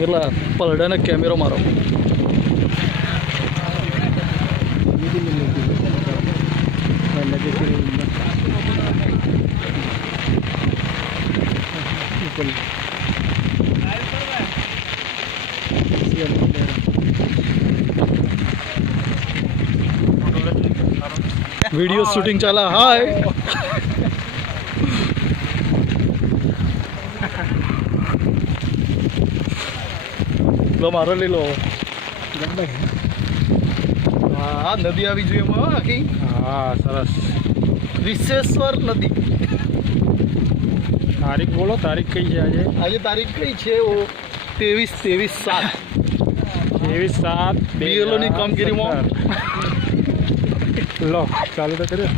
પેલા પલડાને કેમેરો મારો. વિડીયો શૂટિંગ ચાલે. હાય લો મારો લઈ લો. હા નદી આવી જોઈએ એમાં આખી. હા સરસ. વિશ્વેશ્વર નદી. તારીખ બોલો, તારીખ કઈ છે આજે? આજે તારીખ કઈ છે? 23/7 બીએલઓની કામગીરીમાં. લો ચાલુ તો કર્યો.